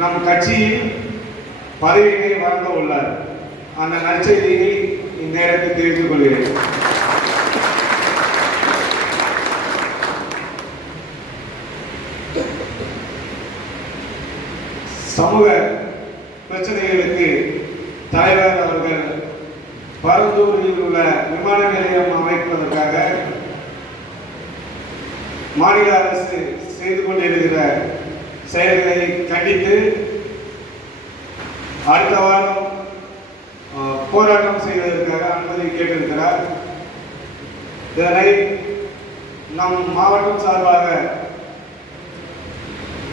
நம் கட்சியில் பதவியை வழங்க உள்ளார். அந்த நற்செய்தியை இந்நேரத்தில் தெரிவித்துக் கொள்கிறேன். சமூக பிரச்சனைகளுக்கு தலைவர் அவர்கள் பரந்தூரில் உள்ள விமான நிலையம் அமைப்பதற்காக மாநில அரசு செய்து கொண்டிருக்கிற செயல்களை கண்டித்து அடுத்த வாரம் போராட்டம் செய்வதற்காக அனுமதி கேட்டிருக்கிறார். இதனை நம் மாவட்டம் சார்பாக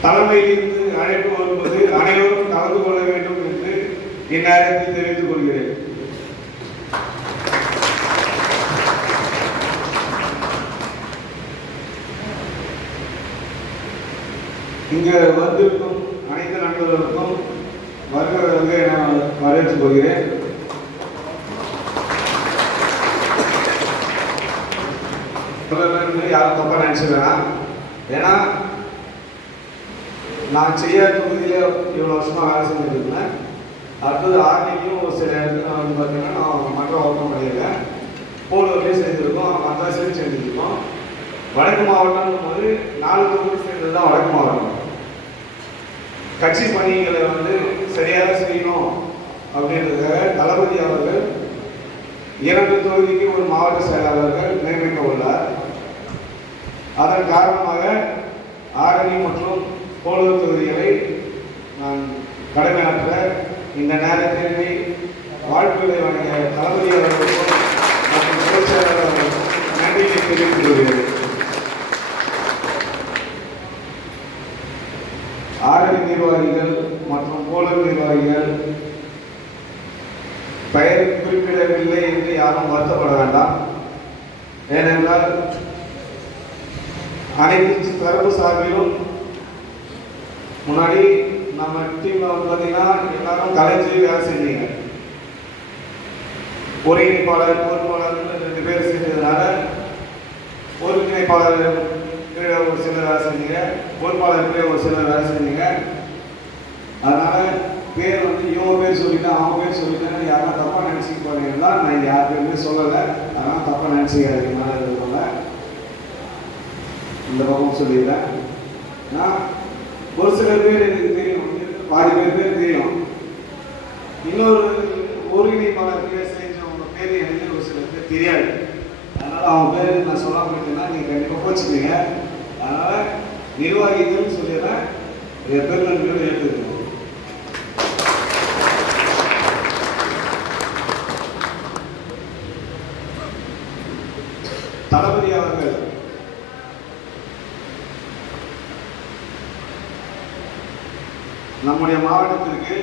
தலைமையிலிருந்து அழைப்பு வரும்போது அனைவரும் கலந்து கொள்ள வேண்டும் என்று இந்நேரத்தில் தெரிவித்துக் கொள்கிறேன். இங்கே வந்திருக்கும் அனைத்து நண்பர்களுக்கும் வருகிறவங்க நான் வரவேற்று போகிறேன் யாரும் தப்பாக நினச்சிக்கலாம் ஏன்னா நான் செய்யாத தொகுதியில் இவ்வளோ வருஷமாக வேலை செஞ்சுருந்தேன் அடுத்தது ஆர்மிக்கும் ஒரு சில இடத்துல வந்து பார்த்தீங்கன்னா நான் மற்ற ஒர்க்கும் பண்ணியிருக்கேன் போலூர்லேயும் சேர்ந்துருக்கோம். மற்ற செஞ்சு செஞ்சுருக்கோம் வடக்கு மாவட்டம்னும் போது நாலு தொகுதி சேர்ந்தது தான் வடக்கு மாவட்டம். கட்சி பணிகளை வந்து சரியாக செய்யணும் அப்படின்றதுக்காக தளபதி அவர்கள் இரண்டு தொகுதிக்கு ஒரு மாவட்ட செயலாளர்கள் நியமிக்க உள்ளார் அதன் காரணமாக ஆரணி மற்றும் போலூர் தொகுதிகளை நான் கடமையாற்ற இந்த நேரத்தில் வாழ்த்துக்களை வழங்கிய தளபதி அவர்களுக்கும் மற்றும் பொதுச் நன்றியை தெரிவித்துக் கொள்கிறேன். ஆரணி நிர்வாகிகள் மற்றும் போலூர் நிர்வாகிகள் பெயர் குறிப்பிடவில்லை என்று யாரும் வருத்தப்பட வேண்டாம். ஏனென்றால் அனைத்து தரப்பு சார்பிலும் முன்னாடி நம்ம டீம்ல வந்து பார்த்தீங்கன்னா எல்லாரும் கலைஞ்சு வேலை செஞ்சீங்க. ஒருங்கிணைப்பாளர் பொறுப்பாளர் ரெண்டு பேர் செஞ்சதுனால ஒருங்கிணைப்பாளர் ஒரு சிலர் வேலை செஞ்சீங்க பொறுப்பாளர் கீழே ஒரு சிலர் வேலை செஞ்சீங்க. அதனால் பேர் வந்து இவங்க பேர் சொல்லிட்டேன் அவங்க பேர் சொல்லிட்டேன் யாரும் தப்பாக நினைச்சுக்க போறீங்கன்னா நான் யார் பேருமே சொல்லலை. அதனால் தப்பாக நினைச்சுக்காதீங்க மேலே இருக்கவங்க இந்த பக்கம் சொல்லிடுறேன். நான் ஒரு சில பேர் எனக்கு தெரியும் பாதி பேர் பேர் தெரியும். இன்னொரு ஒருங்கிணைப்பாளர் பேர் செஞ்சவங்க பேர் எனக்கு ஒரு சில பேர் தெரியாது. அதனால் அவங்க பேர் நான் சொல்லாமல் போயிட்டேன்னா நீங்கள் கண்டிப்பா கோச்சுப்பீங்க அதனால நிர்வாகிகள் சொல்லிடுறேன். என் பேர் நான் தளபதி அவர்கள். நம்முடைய மாவட்டத்திற்கு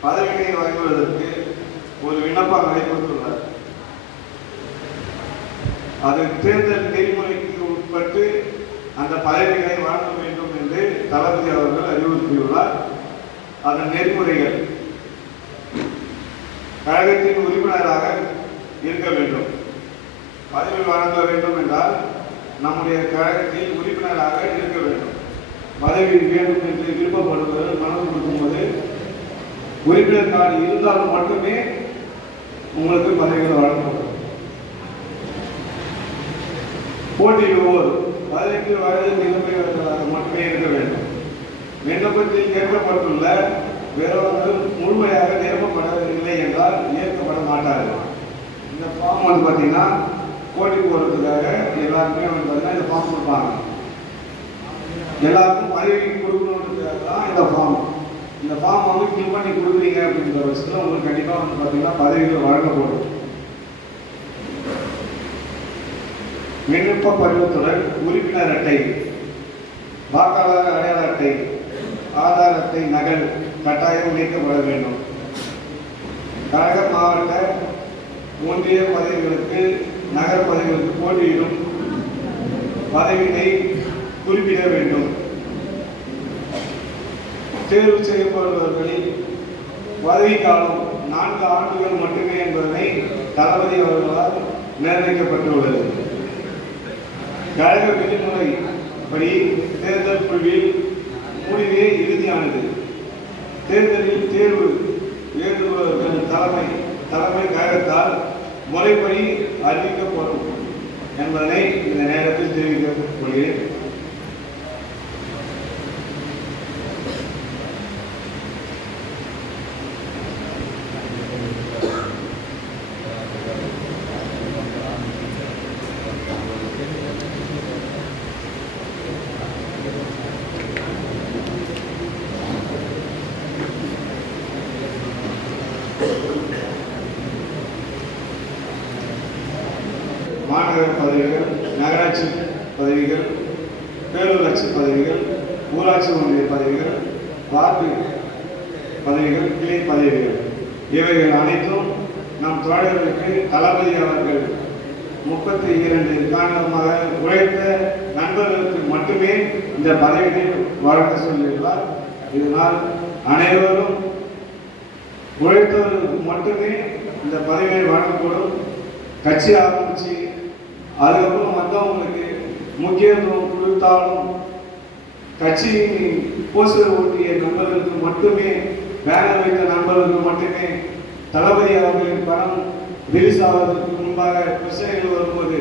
பதவிகளை வழங்குவதற்கு ஒரு விண்ணப்பம் நடைபெற்றுள்ளார் அது தேர்தல் நெறிமுறைக்கு உட்பட்டு அந்த பதவிகளை வழங்க வேண்டும் என்று தளபதி அவர்கள் அறிவுறுத்தியுள்ளார். அதன் நெறிமுறைகள் கழகத்தின் உறுப்பினராக இருக்க வேண்டும். பதவி வழங்க வேண்டும் என்றால் நம்முடைய கழகத்தில் உறுப்பினராக இருக்க வேண்டும். பதவி வேண்டும் என்று விருப்பப்படுவது மனது கொடுக்கும்போது உறுப்பினர் கார்டு இருந்தால் மட்டுமே உங்களுக்கு பதவிகள் வழங்கப்படும் போட்டியிடுவோர் பதினெட்டு வயது நிரம்பியவர்களாக மட்டுமே இருக்க வேண்டும். விண்ணப்பத்தில் கேட்கப்பட்டுள்ள வேறொரு முழுமையாக நிரப்பப்படவில்லை என்றால் ஏற்கப்பட மாட்டார்கள் இந்த ஃபார்ம் வந்து பார்த்தீங்கன்னா போட்டி போடுறதுக்காக எல்லாருக்குமே வந்து பார்த்தீங்கன்னா இந்த ஃபார்ம் கொடுப்பாங்க. எல்லாருக்கும் பதவி கொடுக்கணுன்றதுக்காக தான் இந்த ஃபார்ம் இந்த ஃபார்ம் வந்து ஃபில் பண்ணி கொடுக்குறீங்க அப்படின்ற பட்சத்தில் உங்களுக்கு கண்டிப்பாக வந்து பார்த்தீங்கன்னா பதவிகள் வழங்கப்படும். விண்ணப்ப படிவத்துடன் உறுப்பினர் அட்டை வாக்காளர் அடையாள அட்டை ஆதார் அட்டை நகல் கட்டாயம் இணைக்கப்பட வேண்டும். கழக மாவட்ட ஒன்றிய பதவிகளுக்கு நகர பதவிகளுக்கு போட்டியிடும் பதவியினை குறிப்பிட வேண்டும். தேர்வு செய்யப்படுபவர்களில் பதவிக்காலம் நான்கு ஆண்டுகள் மட்டுமே என்பதனை தளபதி அவர்களால் நிர்ணயிக்கப்பட்டுள்ளது. கழக விதிமுறை படி தேர்தல் குழுவில் முடிவே இறுதியானது. தேர்தலில் தேர்வு வேண்டுபவர்கள் தலைமை தலைமை கழகத்தால் முறைப்படி அறிவிக்கப்படும் என்பதனை இந்த நேரத்தில் தெரிவித்துக் கொள்கிறேன் மாநகர பதவிகள் நகராட்சி பதவிகள் பேரூராட்சி பதவிகள் ஊராட்சி ஒன்றிய பதவிகள் வார்டு பதவிகள் கிளை பதவிகள். இவைகள் அனைத்தும் நம் தோழர்களுக்கு தளபதி அவர்கள் முப்பத்தி இரண்டு காரணமாக உழைத்த நண்பர்களுக்கு மட்டுமே இந்த பதவியை வழங்க சொல்லியுள்ளார் இதனால் அனைவரும் உழைத்தவர்களுக்கு மட்டுமே இந்த பதவியை வழங்கப்படும் கட்சி ஆரம்பித்து அதுக்கப்புறம் மற்றவங்களுக்கு முக்கியத்துவம் கொடுத்தாலும் கட்சியின் போஸ்டர் ஓட்டிய நண்பர்களுக்கு மட்டுமே பேனர் வைத்த நண்பர்களுக்கு மட்டுமே தளபதி அவர்களின் படம் ரிலீஸ் ஆவதற்கு முன்பாக பிரச்சனைகள் வரும்போது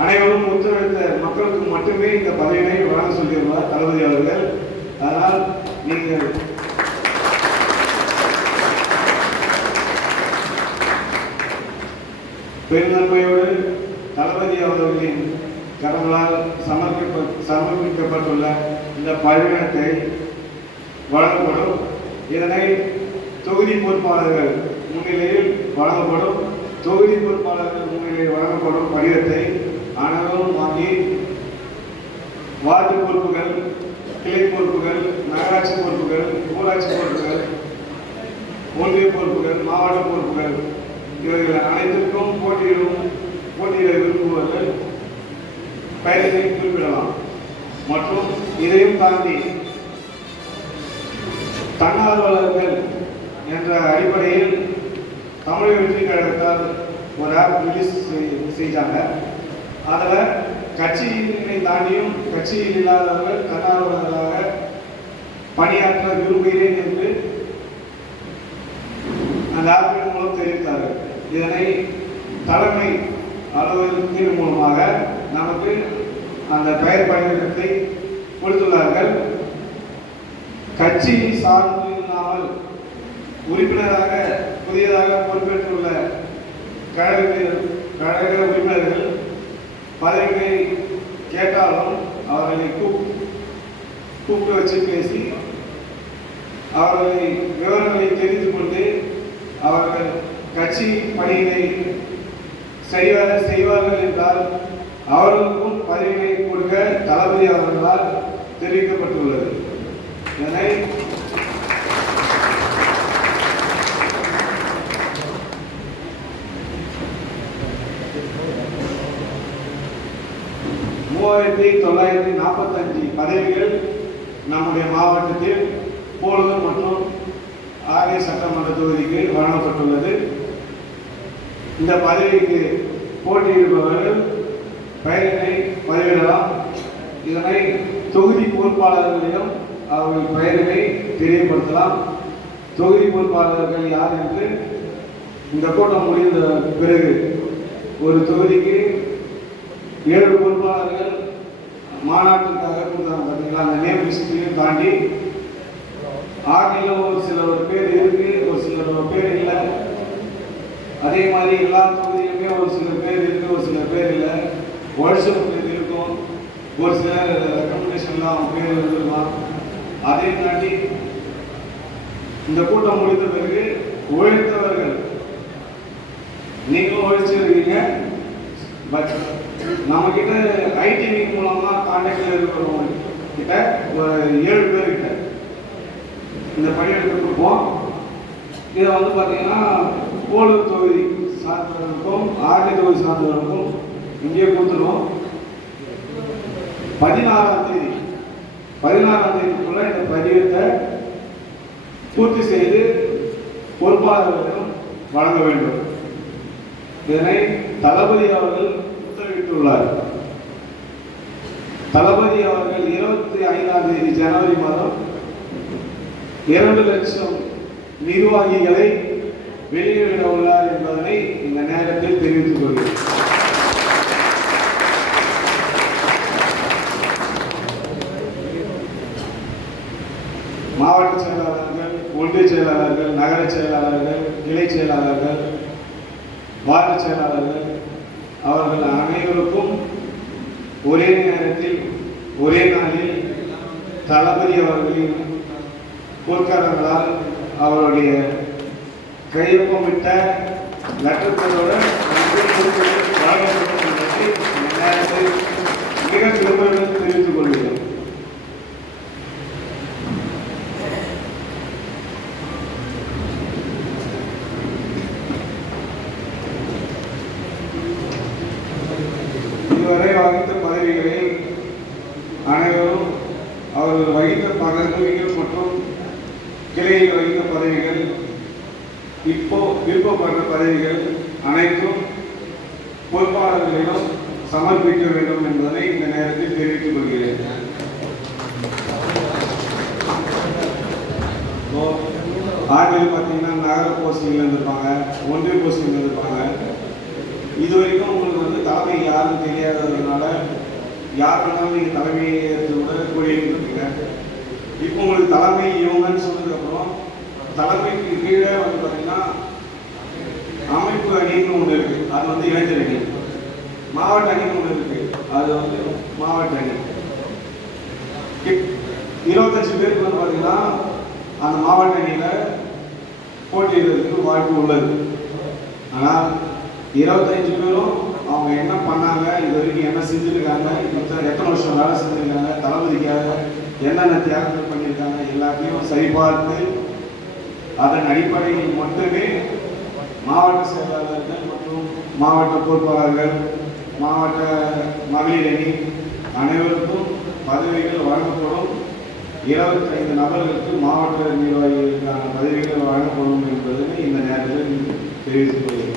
அனைவரும் ஒத்துழைத்த மக்களுக்கு மட்டுமே இந்த பதவியினை வழங்க சொல்லியிருந்தார் தளபதி அவர்கள். அதனால் நீங்கள் பெருந்தன்மையோடு தளபதி அவர்களின் கடவுளால் சமர்ப்பிப்ப சமர்ப்பிக்கப்பட்டுள்ள இந்த பயணத்தை வழங்கப்படும். இதனை தொகுதி பொறுப்பாளர்கள் முன்னிலையில் வழங்கப்படும். தொகுதி பொறுப்பாளர்கள் முன்னிலையில் வழங்கப்படும் படிவத்தை அனைவரும் வாங்கி வார்டு பொறுப்புகள் கிளை பொறுப்புகள் நகராட்சி பொறுப்புகள் ஊராட்சி பொறுப்புகள் ஒன்றிய பொறுப்புகள் மாவட்ட பொறுப்புகள் இவர்கள் அனைத்திற்கும் போட்டியிடும் போட்டியிட விரும்புவர்கள் பெயர்களை குறிப்பிடலாம். மற்றும் இதையும் தாண்டி தன்னார்வலர்கள் என்ற அடிப்படையில் தமிழ் வெற்றி கழகத்தால் ஒரு ஆப் ரிலீஸ் செஞ்சாங்க அதில் கட்சியினை தாண்டியும் கட்சியில் இல்லாதவர்கள் தன்னார்வலர்களாக பணியாற்ற விரும்புகிறேன் என்று அந்த ஆப்பின் மூலம் தெரிவித்தார்கள். இதனை தலைமை அலுவலகத்தின் மூலமாக நமக்கு அந்த பெயர் பணியிடத்தை கொடுத்துள்ளார்கள். கட்சி சார்ந்து இல்லாமல் உறுப்பினராக புதியதாக பொறுப்பேற்றுள்ள கழக கழக உறுப்பினர்கள் பதவிகளை கேட்டாலும் அவர்களை கூப் கூப்பிட்டு வச்சு பேசி அவர்களை விவரங்களை தெரிந்து கொண்டு அவர்கள் கட்சி பணியினை சரிவர செய்வார்கள் என்றால் அவர்களுக்கும் பதவியை கொடுக்க தளபதி அவர்களால் தெரிவிக்கப்பட்டுள்ளது. இதனை மூவாயிரத்தி தொள்ளாயிரத்தி நாற்பத்தஞ்சு பதவிகள் நம்முடைய மாவட்டத்தில் போலது மற்றும் ஆரிய சட்டமன்ற தொகுதிக்கு வழங்கப்பட்டுள்ளது. இந்த பதவிக்கு போட்டியிடுபவர்கள் பெயரினை பதிவிடலாம் இதனை தொகுதி பொறுப்பாளர்களிடம் அவர்கள் பெயரினை தெரியப்படுத்தலாம். தொகுதி பொறுப்பாளர்கள் யார் என்று இந்த கூட்டம் முடிந்த பிறகு ஒரு தொகுதிக்கு ஏழு பொறுப்பாளர்கள் மாநாட்டுக்காக கொடுத்தாங்க பார்த்தீங்களா அந்த நேம் லிஸ்ட்டையும் தாண்டி ஆர்மியில் ஒரு சில ஒரு பேர் இருக்கு ஒரு சில ஒரு பேர் இல்லை. அதே மாதிரி எல்லா தொகுதியிலுமே ஒரு சில பேர் இருக்கு ஒரு சில பேர் இல்லை. வருஷம் இருக்கும். ஒரு சில ரெக்கமெண்டேஷன்லாம் அவங்க பேர் இருந்திருக்கலாம் அதையும் தாண்டி இந்த கூட்டம் முடிந்த பிறகு உழைத்தவர்கள் நீங்களும் உழைச்சிருக்கீங்க. பட் நம்ம கிட்ட ஐடி விங் மூலமா கான்டாக்ட்ல இருக்கிறவங்க கிட்ட ஒரு ஏழு பேர் கிட்ட இந்த பணியெடுத்து கொடுப்போம் இதை வந்து பார்த்தீங்கன்னா போலூர் தொகுதி சார்ந்தவர்களுக்கும் ஆர்டி தொகுதி சார்ந்தவர்களுக்கும் இங்கே கொடுத்துருவோம். பதினாறாம் தேதி பதினாறாம் தேதிக்குள்ள இந்த பதிவத்தை பூர்த்தி செய்து பொறுப்பாளர்களிடம் வழங்க வேண்டும். இதனை தளபதி அவர்கள் உத்தரவிட்டுள்ளார். தளபதி அவர்கள் இருபத்தி ஐந்தாம் தேதி ஜனவரி மாதம் இரண்டு லட்சம் நிர்வாகிகளை வெளியிட உள்ளார் என்பதனை இந்த நேரத்தில் தெரிவித்துக் கொள்கிறேன் மாவட்ட செயலாளர்கள் ஒன்றிய செயலாளர்கள் நகர செயலாளர்கள் கிளை செயலாளர்கள் வார்டு செயலாளர்கள் அவர்கள் அனைவருக்கும் ஒரே நேரத்தில் ஒரே நாளில் தளபதி அவர்களின் பொற்காரங்களால் அவருடைய கையொப்பமிட்ட லட்சத்தோடு வழங்கப்படும் என்பதை இந்த நேரத்தில் மிக பெருமையுடன் தெரிவித்துக் கொள்கிறேன் இதுவரை வகித்த பதவிகளில் அனைவரும் அவர்கள் வகித்த பதவிகள் மற்றும் கிளையில் வகித்த பதவிகள் இப்போ விருப்பப்படுற பதவிகள் அனைத்தும் பொறுப்பாளர்களிடம் சமர்ப்பிக்க வேண்டும் என்பதை இந்த நேரத்தில் தெரிவித்துக் கொள்கிறேன் இப்போ ஆண்கள் பார்த்தீங்கன்னா நகர போஸ்டிங்கில் இருந்திருப்பாங்க ஒன்றிய போஸ்டிங்கில் இருந்திருப்பாங்க. இது வரைக்கும் உங்களுக்கு வந்து தலைமை யாருன்னு தெரியாததுனால யார் வேணாலும் நீங்கள் தலைமையை கூட கூடியிருக்கீங்க இப்போ உங்களுக்கு தலைமை இவங்கன்னு சொன்னதுக்கப்புறம் தலைமைக்கு கீழே வந்து பார்த்தீங்கன்னா அமைப்பு அணின்னு ஒன்று இருக்குது அது வந்து இளைஞர் அணி. மாவட்ட அணின்னு ஒன்று இருக்குது அது வந்து மாவட்ட அணி. இப்- இருபத்தஞ்சு பேருக்கு வந்து பார்த்தீங்கன்னா அந்த மாவட்ட அணியில் போட்டியிடுறதுக்கு வாய்ப்பு உள்ளது. ஆனால் இருபத்தஞ்சு பேரும் அவங்க என்ன பண்ணாங்க இது வரைக்கும் என்ன செஞ்சுருக்காங்க எத்தனை எத்தனை வருஷம் வேலை செஞ்சுருக்காங்க தளபதிக்காக என்னென்ன தியாகங்கள் பண்ணியிருக்காங்க எல்லாத்தையும் சரிபார்த்து அதன் அடிப்படையில் மட்டுமே மாவட்ட செயலாளர்கள் மற்றும் மாவட்ட பொறுப்பாளர்கள் மாவட்ட மகளிர் அணி அனைவருக்கும் பதவிகள் வழங்கப்படும். இருபத்தைந்து நபர்களுக்கு மாவட்ட நிர்வாகிகளுக்கான பதவிகள் வழங்கப்படும் என்பதை இந்த நேரத்தில் தெரிவித்துக் கொள்கிறேன்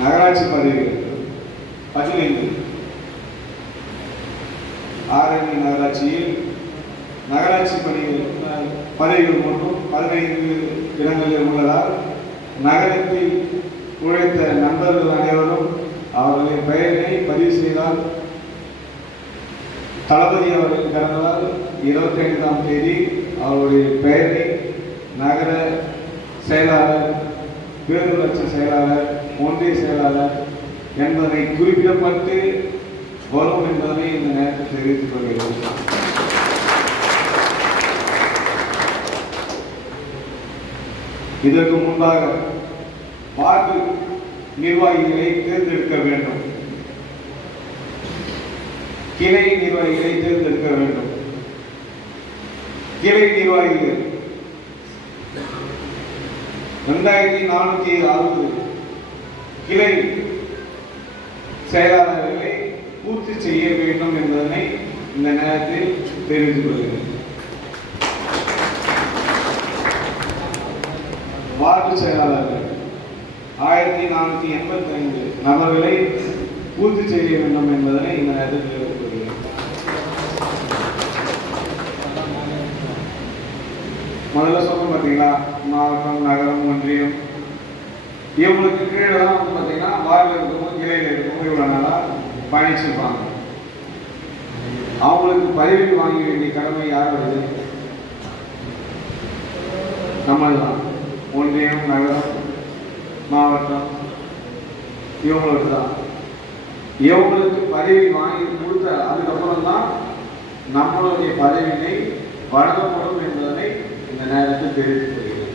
நகராட்சி பதவிகள் பதினைந்து. ஆரணி நகராட்சியில் நகராட்சி பணிகள் பதவிகள் மட்டும் பதினைந்து இடங்களில் உள்ளதால் நகரத்தில் உழைத்த நண்பர்கள் அனைவரும் அவர்களின் பெயரினை பதிவு செய்தால் தளபதி அவர்கள் பிறந்ததால் இருபத்தி ஐந்தாம் தேதி அவருடைய பெயரை நகர செயலாளர் பேரூராட்சி செயலாளர் ஒன்றிய செயலாளர் என்பதை குறிப்பிடப்பட்டு வரும் என்பதனை இந்த நேரத்தில் தெரிவித்துக் கொள்கிறோம் இதற்கு முன்பாக வார்டு நிர்வாகிகளை தேர்ந்தெடுக்க வேண்டும். கிளை நிர்வாகிகளை தேர்ந்தெடுக்க வேண்டும். கிளை நிர்வாகிகள். ரெண்டாயிரத்தி நானூத்தி அறுபது கிளை செயலாளர்களை பூர்த்தி செய்ய வேண்டும் என்பதனை இந்த நேரத்தில் தெரிந்து கொள்கிறேன். வார்டு செயலாளர்கள். ஆயிரத்தி நானூத்தி எண்பத்தி ஐந்து நபர்களை பூர்த்தி செய்ய வேண்டும் என்பதனை இந்த நேரத்தில் தெரிவித்துக் முதல்ல சொன்னோம் பார்த்தீங்களா மாவட்டம் நகரம் ஒன்றியம். இவங்களுக்கு கீழே தான் வந்து பார்த்தீங்கன்னா வாரில் இருக்கவும் கிளையில் இருக்கவும் இவ்வளோ நாளாக பயணிச்சிருப்பாங்க. அவங்களுக்கு பதவி வாங்க வேண்டிய கடமை யார் வருது? நம்மள்தான். ஒன்றியம் நகரம் மாவட்டம் இவங்களுக்கு தான் இவங்களுக்கு பதவி வாங்கி கொடுத்த அதுக்கப்புறம் தான் நம்மளுடைய பதவியினை வழங்கப்படும் என்பதனை இந்த நேரத்தில் தெரிவித்துக் கொள்கிறேன்.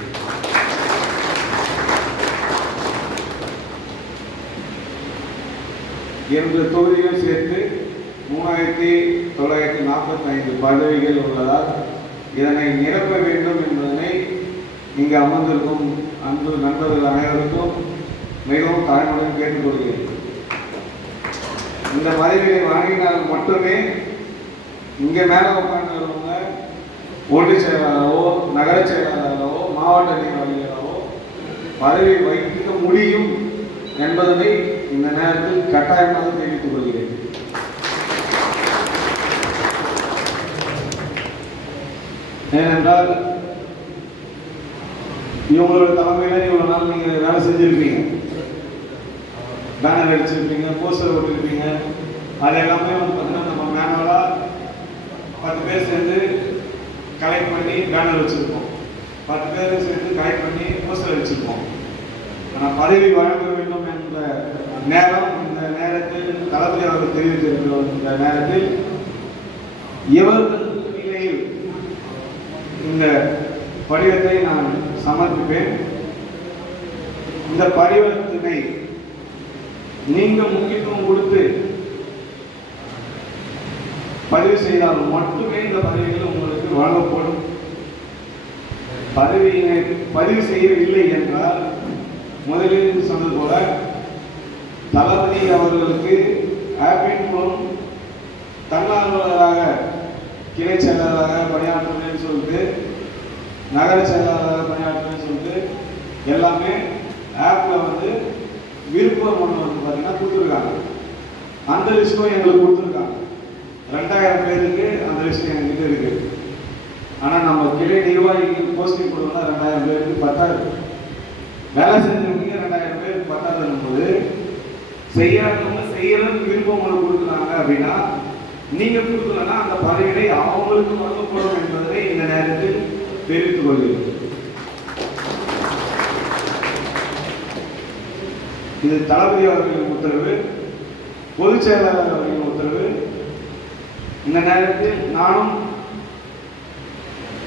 என்ற தொகுதியும் சேர்த்து மூணாயிரத்தி தொள்ளாயிரத்தி நாற்பத்தி ஐந்து பதவிகள் உள்ளதால் இதனை நிரப்ப வேண்டும் இங்கே அமர்ந்திருக்கும் அன்பு நண்பர்கள் அனைவருக்கும் மிகவும் தாழ்மையுடன் கேட்டுக்கொள்கிறேன். இந்த பதவியை வாங்கினால் மட்டுமே இங்கே மேலே உட்காந்துருவங்க ஓட்டு செயலாளரோ நகர செயலாளரோ மாவட்ட நிர்வாகிகளோ பதவி வகிக்க முடியும் என்பதனை இந்த நேரத்தில் கட்டாயமாக தெரிவித்துக் கொள்கிறேன். ஏனென்றால் இவங்களோட தலைமையில இவ்வளவு நாள் நீங்க வேலை செஞ்சிருப்பீங்க. பேனர் அடிச்சிருப்பீங்க போஸ்டர் போட்டிருப்பீங்க. அது எல்லாமே வந்து பார்த்தீங்கன்னா நம்ம மேனுவலா பத்து பேர் சேர்ந்து கலெக்ட் பண்ணி பேனர் வச்சிருப்போம். பத்து பேர் சேர்ந்து கலெக்ட் பண்ணி போஸ்டர் வச்சிருப்போம் ஆனால் பதவி வழங்க வேண்டும் என்ற நேரம் இந்த நேரத்தில் தளபதி அவர்கள் தெரிவித்திருக்கிற இந்த நேரத்தில் இவர்கள் நிலையில் இந்த படிவத்தை நான் சமர்ப்பிப்பேன் இந்த பரிவர்த்தனை நீங்க முக்கியத்துவம் கொடுத்து பதிவு செய்தால் மட்டுமே இந்த பதவிகள் உங்களுக்கு வழங்கப்படும். பதவியினை பதிவு செய்யவில்லை என்றால் முதலில் சொன்னது போல தளபதி அவர்களுக்கு ஆப்பின் தன்னார்வலராக கிளை செயலாளராக பணியாற்றுவேன் சொல்லிட்டு நகர செயலாளராக பணியாற்றுறேன்னு சொல்லிட்டு எல்லாமே ஆப்பில் வந்து விருப்பம் ஒன்று வந்து பார்த்தீங்கன்னா கொடுத்துருக்காங்க. அந்த லிஸ்ட்டும் எங்களுக்கு கொடுத்துருக்காங்க. ரெண்டாயிரம் பேருக்கு அந்த லிஸ்ட் எங்ககிட்ட இருக்குது ஆனால் நம்ம கிளை நிர்வாகிகள் போஸ்டிங் கொடுத்தோம்னா ரெண்டாயிரம் பேருக்கு பத்தாது. வேலை செஞ்சவங்க ரெண்டாயிரம் பேருக்கு பத்தாதுன்னும் போது செய்யாதவங்க செய்யறதுக்கு விருப்பம் ஒன்று கொடுக்குறாங்க அப்படின்னா நீங்கள் கொடுக்கலன்னா அந்த பதவியை அவங்களுக்கு வழங்கப்படும் என்பதை இந்த நேரத்தில் தெரிவித்துக் கொள்கிறேன் இது தளபதி அவர்களின் உத்தரவு பொதுச் செயலாளர் அவர்களின் உத்தரவு. இந்த நேரத்தில் நானும்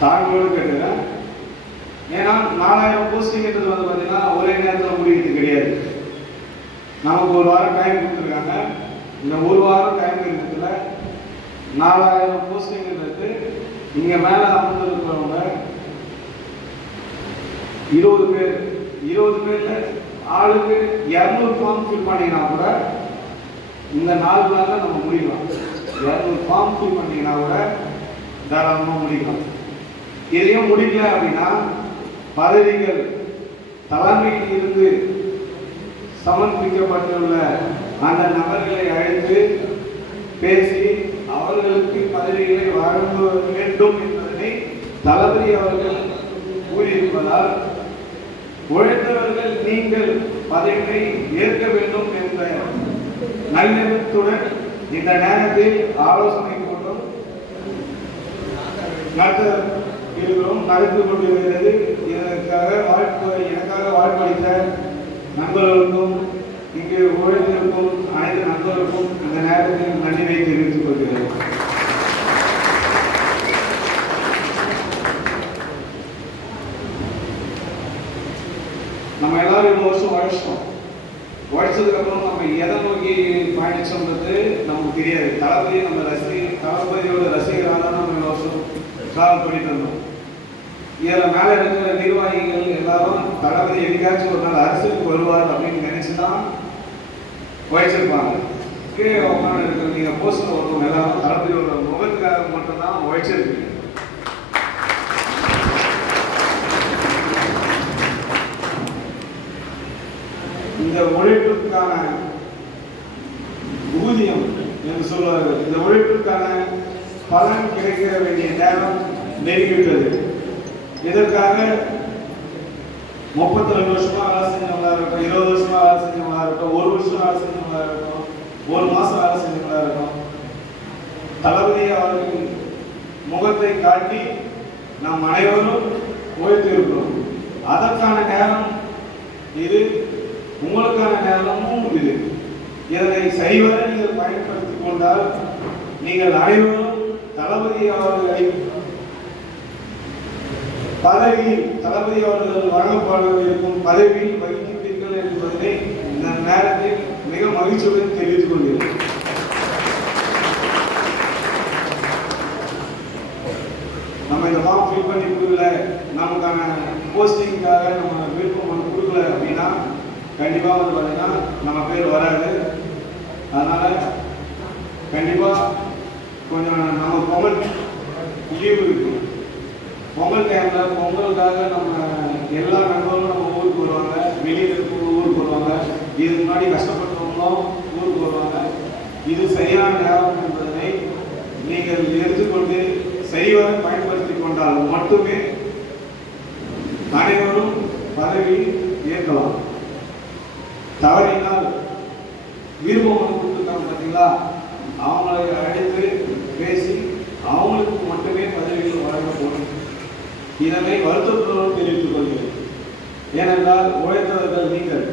தாழ்வோடு கேட்டுக்கிறேன். ஏன்னா நாலாயிரம் போஸ்டிங்ன்றது வந்து பார்த்தீங்கன்னா ஒரே நேரத்தில் முடிகிறது கிடையாது. நமக்கு ஒரு வாரம் டைம் கொடுத்துருக்காங்க. இந்த ஒரு வாரம் டைம் இருக்கிறதுல நாலாயிரம் போஸ்டிங்ன்றது இங்கே மேலே அமர்ந்திருக்கிறவங்க இருபது பேர் இருபது பேர்ல ஆளுக்கு இரநூறு ஃபார்ம் ஃபில் பண்ணீங்கன்னா கூட இந்த நாலு நாளில் நம்ம முடிக்கலாம். இரநூறு ஃபார்ம் ஃபில் பண்ணீங்கன்னா கூட தாராளமாக முடிக்கலாம். இதையும் முடிக்கல அப்படின்னா பதவிகள் தலைமையில் இருந்து சமர்ப்பிக்கப்பட்டுள்ள அந்த நபர்களை அழைத்து பேசி அவர்களுக்கு பதவிகளை வழங்க வேண்டும் என்பதனை தளபதி அவர்கள் கூறியிருப்பதால் உழைத்தவர்கள் நீங்கள் பதவியை ஏற்க வேண்டும் என்ற நல்லெண்ணத்துடன் இந்த நேரத்தில் ஆலோசனை கூட்டம் நடத்த இருக்கிறோம் நடந்து கொண்டிருக்கிறது. இதற்காக வாழ்க்கை எனக்காக வாழ்வளித்த நண்பர்களுக்கும் இங்கே உழைத்திருக்கும் அனைத்து நண்பர்களுக்கும் இந்த நேரத்தில் நன்றியை தெரிவித்துக் கொள்கிறேன். நம்ம வருஷம் உழைச்சிட்டோம் உழைச்சதுக்கு அப்புறம் நம்ம எதை நோக்கி பயணிச்சோம்ன்றது நமக்கு தெரியாது. தளபதி நம்ம ரசி தளபதியோட ரசிகராக தான் நம்ம வருஷம் டிராவல் பண்ணிட்டு இருந்தோம். இதில் மேலே இருக்கிற நிர்வாகிகள் எல்லாரும் தளபதி எதுக்காச்சும் ஒரு நாள் அரசுக்கு வருவார் அப்படின்னு நினைச்சு தான் உழைச்சிருப்பாங்க. கீழே உட்காந்து இருக்கிற நீங்கள் போஸ்டில் ஒருத்தவங்க எல்லாரும் தளபதியோட முகத்துக்காக மட்டும்தான் உழைச்சிருக்கீங்க. இந்த ஊதியம் என்று சொல்வார்கள். இந்த உழைப்பிற்கான பலன் கிடைக்க வேண்டிய நேரம் நெருங்கிவிட்டது. இதற்காக முப்பத்தி ரெண்டு வருஷமா வேலை செஞ்சவங்களா இருக்கட்டும் இருபது வருஷமா வேலை செஞ்சவங்களா இருக்கட்டும் ஒரு வருஷம் வேலை செஞ்சவங்களா இருக்கட்டும் ஒரு மாசம் வேலை செஞ்சவங்களா இருக்கட்டும் தளபதி அவர்களின் முகத்தை காட்டி நாம் அனைவரும் உழைத்து இருக்கிறோம் அதற்கான நேரம் இது. உங்களுக்கான நேரமும் இது. இதனை சரிவர நீங்கள் பயன்படுத்திக் கொண்டால் நீங்கள் அனைவரும் தளபதி அவர்களை பதவியில் தளபதி அவர்கள் வழங்கப்பட இருக்கும் பதவியில் வகிக்கின்றீர்கள் என்பதனை இந்த நேரத்தில் மிக மகிழ்ச்சியுடன் தெரிவித்துக் கொள்கிறேன். நம்ம இந்த ஃபார்ம் ஃபில் பண்ணி கொடுக்கல. நமக்கான போஸ்டிங்காக நம்ம விருப்பம் கொடுக்கல அப்படின்னா கண்டிப்பாக வந்து பார்த்தீங்கன்னா நம்ம பேர் வராது. அதனால் கண்டிப்பாக கொஞ்சம் நம்ம பொங்கல் லீவு இருக்கும். பொங்கல் டைமில் பொங்கலுக்காக நம்ம எல்லா நண்பர்களும் நம்ம ஊருக்கு வருவாங்க. வெளியில் இருக்கிறவங்க ஊருக்கு வருவாங்க. இது முன்னாடி கஷ்டப்பட்டவங்களும் ஊருக்கு வருவாங்க. இது சரியான நேரம் என்பதனை நீங்கள் எடுத்துக்கொண்டு சரிவர பயன்படுத்தி கொண்டால் மட்டுமே அனைவரும் பதவி ஏற்கலாம். தவறினால் விருப்பம் கொடுத்துருக்காங்க பார்த்தீங்களா? அவங்களை அழைத்து பேசி அவங்களுக்கு மட்டுமே பதவிகள் வழங்கப்படும். இதனை வருத்தத்துடன் தெரிவித்துக் கொள்கிறேன். ஏனென்றால் உழைத்தவர்கள் நீங்கள்.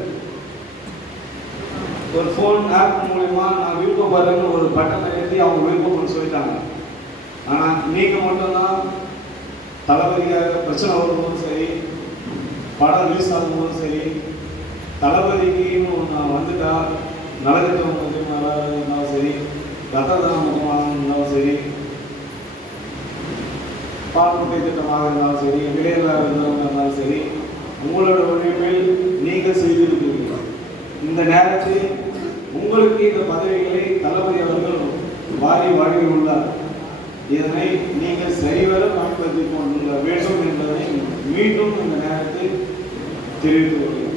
ஒரு ஃபோன் ஆப் மூலயமா நான் விருப்பப்படுறேன்னு ஒரு பட்டத்தை எழுதி அவங்க விருப்பம்னு சொல்லிட்டாங்க. ஆனால் நீங்கள் மட்டும்தான் தளபதியாக பிரச்சனை வரும்போதும் சரி படம் ரிலீஸ் ஆகும்போதும் சரி தளபதிக்கு நான் வந்துட்டா நலகத்துவம் முக்கியமாக இருந்தாலும் சரி ரத்ததானம் முக்கியமாக இருந்தாலும் சரி பால்முட்டை திட்டமாக இருந்தாலும் சரி விளையாடாக இருந்தாலும் சரி உங்களோட உழைப்பில் நீங்கள் செய்திருக்கிறீர்கள். இந்த நேரத்தில் உங்களுக்கு இந்த பதவிகளை தளபதி அவர்கள் வாரி வழங்கியுள்ளார் இதனை நீங்கள் சரிவர பயன்படுத்திக் கொள்ள வேண்டும் என்பதை மீண்டும் இந்த நேரத்தில் தெரிவித்துக் கொள்கிறேன்.